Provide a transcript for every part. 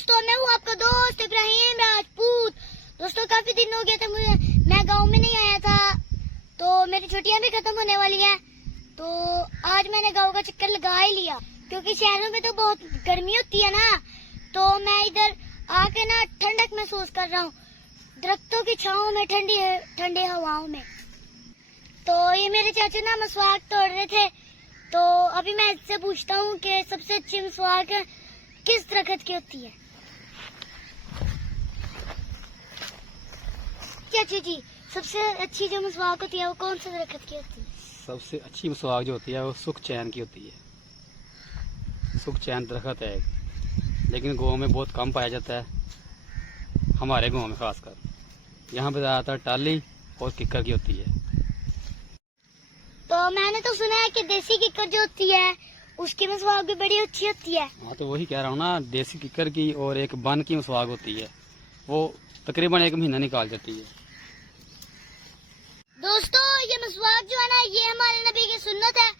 दोस्तों, मैं हूँ आपका दोस्त इब्राहिम राजपूत। दोस्तों, काफी दिन हो गया था मैं गांव में नहीं आया था, तो मेरी छुट्टियां भी खत्म होने वाली हैं। तो आज मैंने गांव का चक्कर लगा ही लिया, क्योंकि शहरों में तो बहुत गर्मी होती है ना। तो मैं इधर आके ना ठंडक महसूस कर रहा हूँ, दरख्तों की छांव में, ठंडी हवाओं में। तो ये मेरे चाचू ना मसवाक तोड़ रहे थे, तो अभी मैं इससे पूछता हूँ कि सबसे अच्छी मसवाक किस दरख्त की होती है। चाचू जी, सबसे अच्छी जो मसवाक होती है वो कौन से दरख्त की होती है? सबसे अच्छी मसवाक जो होती है वो सुख चैन की होती है। सुख चैन दरख्त है, लेकिन गाँव में बहुत कम पाया जाता है। हमारे गाँव में खासकर यहाँ पे ज़्यादातर टाली और किक्कर की होती है। तो मैंने तो सुना है कि देसी किक्कर जो होती है उसकी मसवाक भी बड़ी अच्छी होती है। हाँ, तो वही कह रहा हूँ ना, देसी किक्कर की और एक बन की मसवाक होती है, वो तकरीबन 1 महीना निकाल जाती है। दोस्तों, ये मसवाक जो है ना, ये हमारे नबी की सुन्नत है,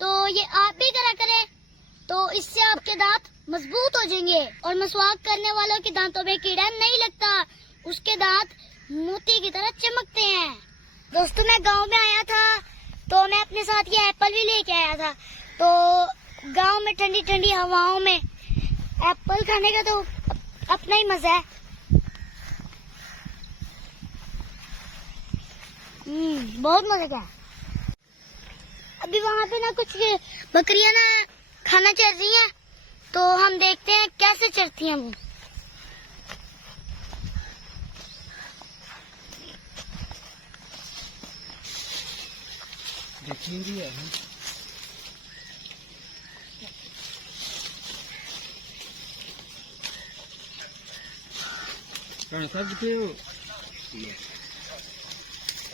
तो ये आप भी करा करें, तो इससे आपके दांत मजबूत हो जाएंगे। और मसवाक करने वालों के दांतों में कीड़ा नहीं लगता, उसके दांत मोती की तरह चमकते हैं। दोस्तों, मैं गांव में आया था, तो मैं अपने साथ ये एप्पल भी लेके आया था। तो गांव में ठंडी ठंडी हवाओं में एप्पल खाने का तो अपना ही मजा है। बहुत मजा का। अभी वहाँ पे ना कुछ बकरियां ना खाना चल रही हैं, तो हम देखते हैं कैसे चरती हैं वो।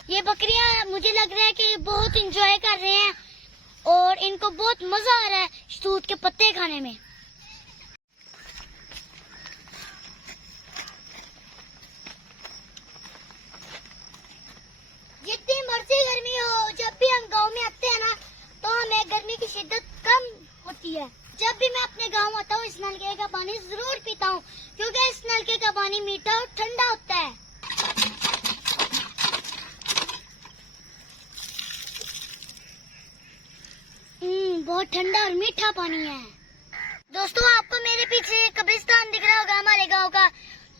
ये बकरियां मुझे लग रहा है कि बहुत इंजॉय कर रहे हैं और इनको बहुत मजा आ रहा है शहतूत के पत्ते खाने में। जितनी मर्जी गर्मी हो, जब भी हम गांव में आते हैं ना, तो हमें गर्मी की शिद्दत कम होती है। जब भी मैं अपने गांव आता हूँ, इस नलके का पानी जरूर पीता हूँ, क्योंकि इस नलके का पानी मीठा और ठंडा होता है। बहुत ठंडा और मीठा पानी है। दोस्तों, आपको मेरे पीछे कब्रिस्तान दिख रहा होगा हमारे गांव का।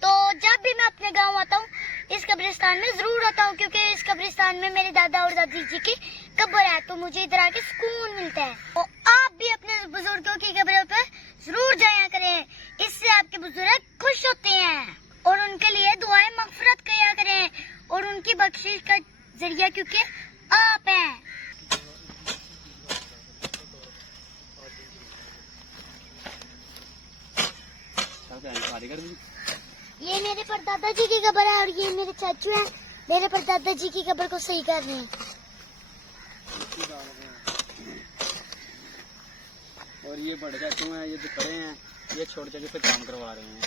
तो जब भी मैं अपने गांव आता हूँ, इस कब्रिस्तान में जरूर आता हूँ, क्योंकि इस कब्रिस्तान में मेरे दादा और दादी जी की कब्र है, तो मुझे इधर आके सुकून मिलता है। तो आप भी अपने बुजुर्गों की कब्रों पर जरूर जाया करें, इससे आपके बुजुर्ग खुश होते हैं। और उनके लिए दुआएं मगफिरत किया करें, और उनकी बख्शिश का जरिया क्योंकि आप हैं। ये मेरे परदादा जी की कब्र है, और ये मेरे चाचू हैं, मेरे परदादा जी की कब्र को सही कर रहे हैं। और ये बड़े चाचू हैं, ये जो खड़े हैं, ये छोटे चाचू से काम करवा रहे हैं।